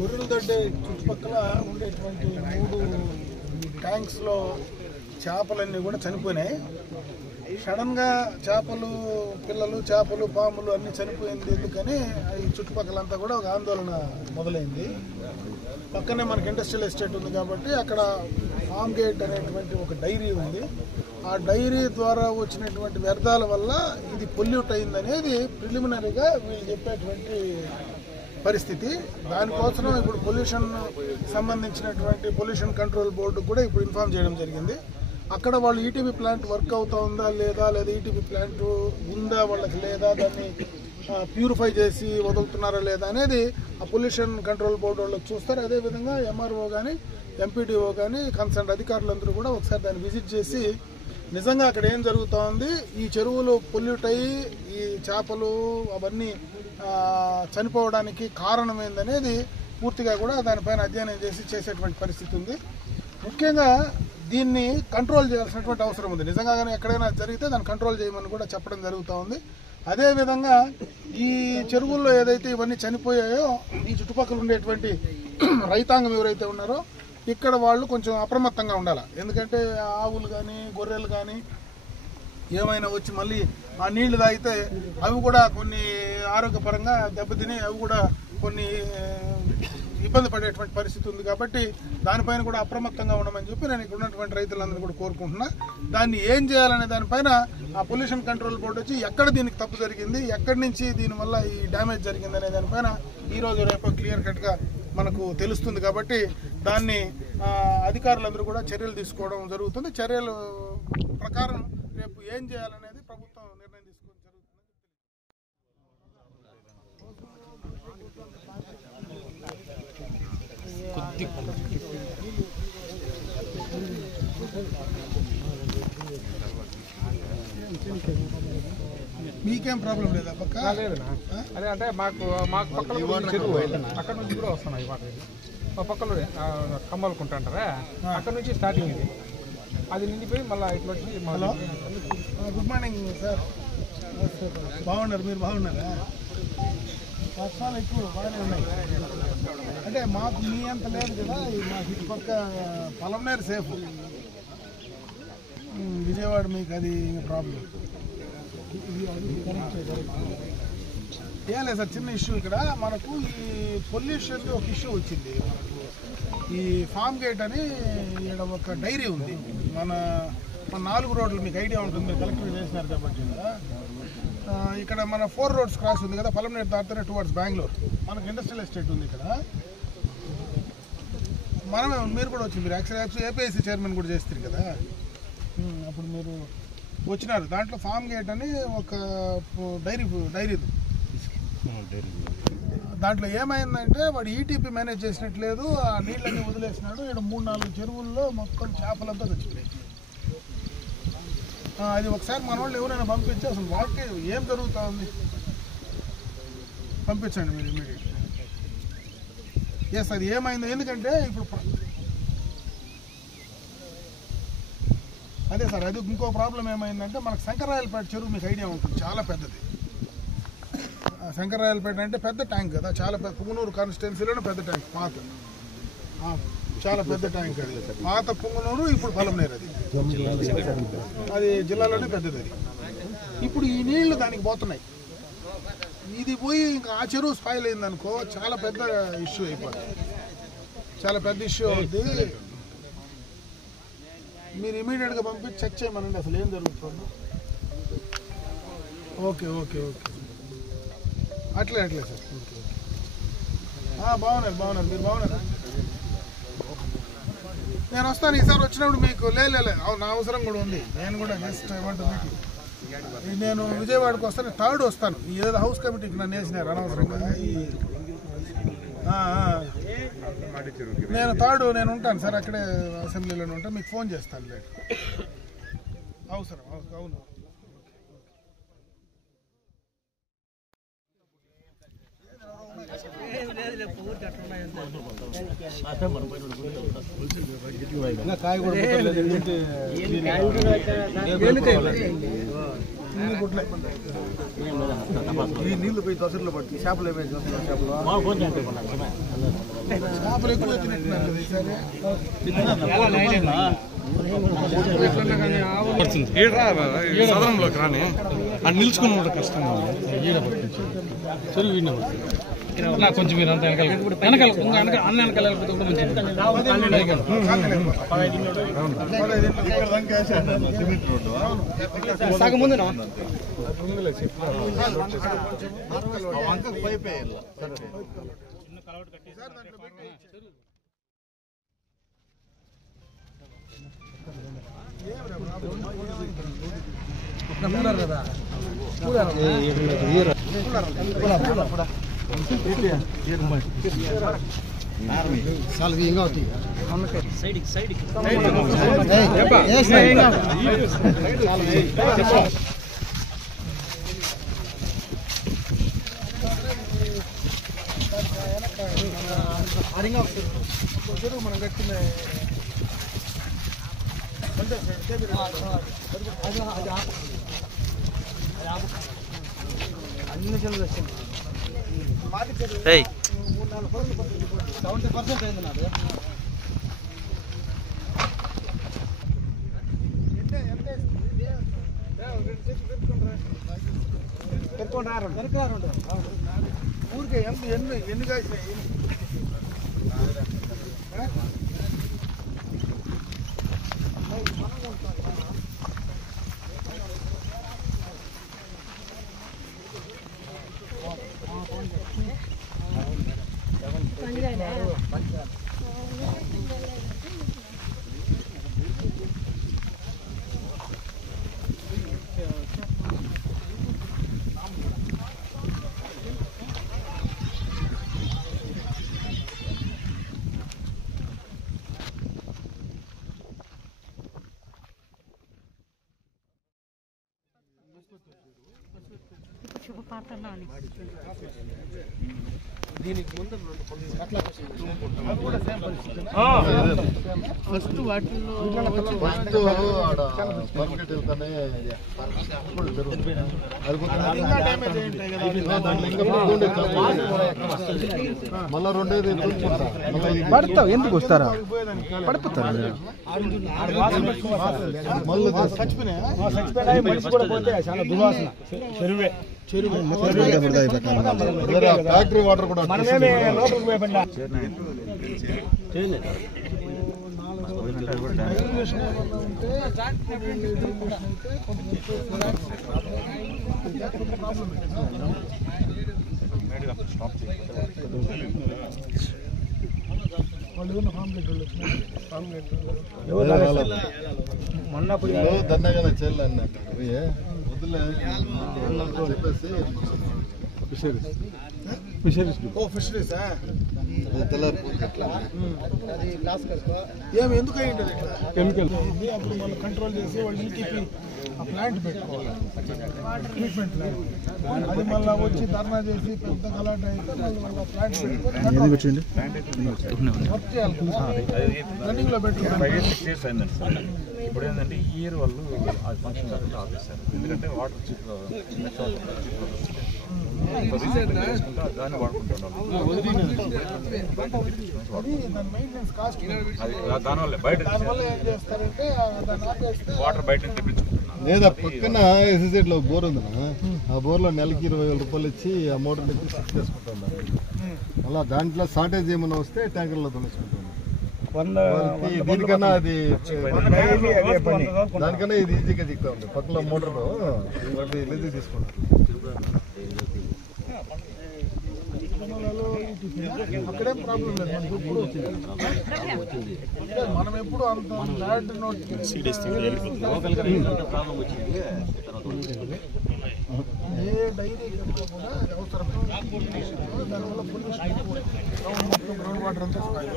గొర్రెలదొడ్డి చుట్టుపక్కల ఉండేటువంటి 3 ట్యాంక్స్లో చేపలన్నీ కూడా చనిపోయినాయి. సడన్గా చేపలు పిల్లలు చేపలు పాములు అన్నీ చనిపోయింది. ఎందుకని ఈ చుట్టుపక్కలంతా కూడా ఒక ఆందోళన మొదలైంది. పక్కనే మనకి ఇండస్ట్రియల్ ఎస్టేట్ ఉంది కాబట్టి అక్కడ ఫామ్ గేట్ అనేటువంటి ఒక డైరీ ఉంది. ఆ డైరీ ద్వారా వచ్చినటువంటి వ్యర్థాల వల్ల ఇది పొల్యూట్ అయిందనేది ప్రిలిమినరీగా వీళ్ళు చెప్పేటువంటి పరిస్థితి. దానికోసం ఇప్పుడు పొల్యూషన్ సంబంధించినటువంటి పొల్యూషన్ కంట్రోల్ బోర్డు కూడా ఇప్పుడు ఇన్ఫార్మ్ చేయడం జరిగింది. అక్కడ వాళ్ళు ఈటీబీ ప్లాంట్ వర్క్ అవుతా ఉందా లేదా ఈటీబీ ప్లాంట్ ఉందా వాళ్ళకి లేదా, దాన్ని ప్యూరిఫై చేసి వదులుతున్నారా లేదా అనేది ఆ పొల్యూషన్ కంట్రోల్ బోర్డు వాళ్ళు చూస్తారు. అదేవిధంగా ఎంఆర్ఓ కానీ ఎంపీడీఓ కానీ కన్సర్న్ అధికారులందరూ కూడా ఒకసారి దాన్ని విజిట్ చేసి నిజంగా అక్కడ ఏం జరుగుతూ ఉంది, ఈ చెరువులు పొల్యూట్ అయ్యి ఈ చేపలు అవన్నీ చనిపోవడానికి కారణం ఏందనేది పూర్తిగా కూడా దానిపైన అధ్యయనం చేసి చేసేటువంటి పరిస్థితి ఉంది. ముఖ్యంగా దీన్ని కంట్రోల్ చేయాల్సినటువంటి అవసరం ఉంది. నిజంగా కానీ ఎక్కడైనా జరిగితే దాన్ని కంట్రోల్ చేయమని కూడా చెప్పడం జరుగుతూ ఉంది. అదేవిధంగా ఈ చెరువుల్లో ఏదైతే ఇవన్నీ చనిపోయాయో ఈ చుట్టుపక్కల ఉండేటువంటి రైతాంగం ఎవరైతే ఉన్నారో ఇక్కడ వాళ్ళు కొంచెం అప్రమత్తంగా ఉండాలి. ఎందుకంటే ఆవులు కానీ గొర్రెలు కానీ ఏమైనా వచ్చి మళ్ళీ ఆ నీళ్లు తాగితే అవి కూడా కొన్ని ఆరోగ్యపరంగా దెబ్బతిని అవి కూడా కొన్ని ఇబ్బంది పడేటువంటి పరిస్థితి ఉంది. కాబట్టి దానిపైన కూడా అప్రమత్తంగా ఉండమని చెప్పి నేను ఇక్కడ ఉన్నటువంటి రైతులందరూ కూడా కోరుకుంటున్నా. దాన్ని ఏం చేయాలనే దానిపైన ఆ పొల్యూషన్ కంట్రోల్ బోర్డు వచ్చి ఎక్కడ దీనికి తప్పు జరిగింది, ఎక్కడి నుంచి దీనివల్ల ఈ డ్యామేజ్ జరిగింది అనే దానిపైన ఈరోజు రేపు క్లియర్ కట్గా మనకు తెలుస్తుంది. కాబట్టి దాన్ని అధికారులందరూ కూడా చర్యలు తీసుకోవడం జరుగుతుంది. చర్యల ప్రకారం రేపు ఏం చేయాలనేది ప్రభుత్వం నిర్ణయం తీసుకోవడం జరుగుతుంది. మీకేం ప్రాబ్లం లేదా పక్క? అదే అంటే మాకు పక్కన చెరువు అక్కడ నుంచి కూడా వస్తున్నాయి వాటర్. మా పక్కలో కమ్మలుకుంటా అంటారా, అక్కడ నుంచి స్టార్టింగ్ ఇది. అది నిండిపోయి మళ్ళీ ఇట్లా వచ్చి. Hello, good morning sir. బాగున్నారు, మీరు బాగున్నారా? వర్షాలు ఎక్కువ బాగానే ఉన్నాయి. అంటే మాకు మీ అంత లేదు కదా, మాకు ఇటుపక్క పొలంనేరు సేఫ్. విజయవాడ మీకు అది ప్రాబ్లం ఏం లేదు సార్. చిన్న ఇష్యూ ఇక్కడ మనకు ఈ పొల్యూషన్ ఒక ఇష్యూ వచ్చింది. ఈ ఫామ్ గేట్ అని ఇక్కడ ఒక డైరీ ఉంది. మన 4 రోడ్లు మీకు ఐడియా ఉంటుంది, కలెక్టర్ చేసినారు కాబట్టి. ఇక్కడ మన 4 రోడ్స్ క్రాస్ ఉంది కదా, పొలంనేరు దాటితే టువర్డ్స్ బెంగళూరు. మనకు ఇండస్ట్రియల్ ఎస్టేట్ ఉంది ఇక్కడ. మనమే మీరు కూడా వచ్చి మీరు యాక్చువల్లీ ఏపీఐసీ చైర్మన్ కూడా చేస్తారు కదా, అప్పుడు మీరు వచ్చినారు. దాంట్లో ఫామ్ గేట్ అని ఒక డైరీ దాంట్లో ఏమైందంటే వాడు ఈటీపీ మేనేజ్ చేసినట్లేదు, ఆ నీళ్ళన్నీ వదిలేసినాడు. ఇక్కడ 3-4 చెరువుల్లో మొత్తం చేపలంతా తెచ్చిపోయాయి. అది ఒకసారి మన వాళ్ళు ఎవరైనా పంపించి అసలు వాటికి ఏం జరుగుతూ ఉంది పంపించండి మీరు ఇమీడియట్. ఎస్, అది ఏమైంది, ఎందుకంటే ఇప్పుడు అదే సార్, అది ఇంకో ప్రాబ్లం ఏమైందంటే మనకు శంకరరాయలపేట చెరువు మీకు ఐడియా ఉంటుంది, చాలా పెద్దది. శంకరరాయలపేట అంటే పెద్ద ట్యాంక్ కదా, చాలా పెద్ద. పుంగనూరు కాన్స్టిట్యున్సీలోనే పెద్ద ట్యాంక్, పాత చాలా పెద్ద ట్యాంక్ అది. పాత పుంగనూరు, ఇప్పుడు పొలంనేరు. అది జిల్లాలోనే పెద్దది. అది ఇప్పుడు ఈ నీళ్లు దానికి పోతున్నాయి. ఇది పోయి ఇంకా ఆ చెరువు స్పాయిల్ అయిందనుకో చాలా పెద్ద ఇష్యూ అయిపోతుంది, చాలా పెద్ద ఇష్యూ అవుతుంది. మీరు ఇమీడియట్గా పంపించి చెక్ చేయమనండి అసలు ఏం జరుగుతుంది. ఓకే ఓకే ఓకే, అట్లే సార్. బాగున్నారు మీరు బాగున్నారా? నేను వస్తాను ఈసారి వచ్చినప్పుడు మీకు. లేదు నా అవసరం కూడా ఉంది. నేను కూడా జస్ట్ ఏమంటుంది, నేను విజయవాడకు వస్తాను, 3rd వస్తాను. ఏదో హౌస్ కమిటీకి నన్ను వేసినారు అనవసరంగా. నేను ఉంటాను సార్, అక్కడే అసెంబ్లీలోనే ఉంటాను, మీకు ఫోన్ చేస్తాను లేట్. అవసరం అవును. నీళ్లు పోయి దసరులో పడుతుంది. చేపలు ఎక్కువ సదనంలోకి రాని అది నిలుచుకుని కూడా కష్టం. కొంచెం మీరు అంతా వెనకాల సగం ముందు మనం కట్టిన అన్ని చెల్లు వచ్చింది. 70% అయింది నాది. ఊరికే ఎన్ని కాసినాయి? దీనికి ముందు ఫస్ట్ వాటిల్లో మళ్ళా రెండేది పడతావు. ఎందుకు వస్తారా? పడిపోతారు. ఫ్యాక్టరీ వాటర్ కూడా మొన్న దన్నా కదా చెల్లి అన్నట్టు వదిలే చెప్పేసి ఫిషరీస్ ఏమి ఎందుకు అయ్యింటది కెమికల్ అప్పుడు మనం కంట్రోల్ చేసి వాళ్ళు ఈటీపీ ఆ ప్లాంట్ పెట్టుకోవాలి, ట్రీట్మెంట్ ప్లాంట్. అది మళ్ళీ వచ్చి ధర్నా చేసి పెద్ద గలాట్ అయితే మళ్ళీ ప్లాంట్ పెట్టుకొని వర్క్ చేయాలి కదా, రన్నింగ్ లో పెట్టుకోవాలి. ఇప్పుడు ఏంటంటే ఈ ఇయర్ వాళ్ళు అది ఫంక్షన్ కాకుండా ఆపేశారు. ఎందుకంటే వాటర్ దాన్ని వాడుకుంటున్నాం. దానివల్ల బయట వాటర్ బయట లేదా పక్కన ఎస్ఎస్ఐడ్ లో బోర్ ఉంది, ఆ బోర్ లో నెలకి 20,000 రూపాయలు ఇచ్చి ఆ మోటార్ నుంచి షిఫ్ట్ చేసుకుంటున్నారు. అలా దాంట్లో షార్టేజ్ ఏమైనా వస్తే ట్యాంకర్లో తొలగించుకుంటున్నాం. దీనికన్నా అది దానికన్నా ఇది ఈజీగా దిగుతా ఉంది. పక్కన మోటార్ ఈజీ తీసుకుంటారు. అక్కడేం ప్రాబ్లం లేదు. మనం ఎప్పుడు అంత ల్యాండ్ నోట్ ఏ డైరీ కన్నా కూడా అది అవసరం. దానివల్ల పొల్యూషన్ మొత్తం గ్రౌండ్ వాటర్ అంతా స్పాయిల్.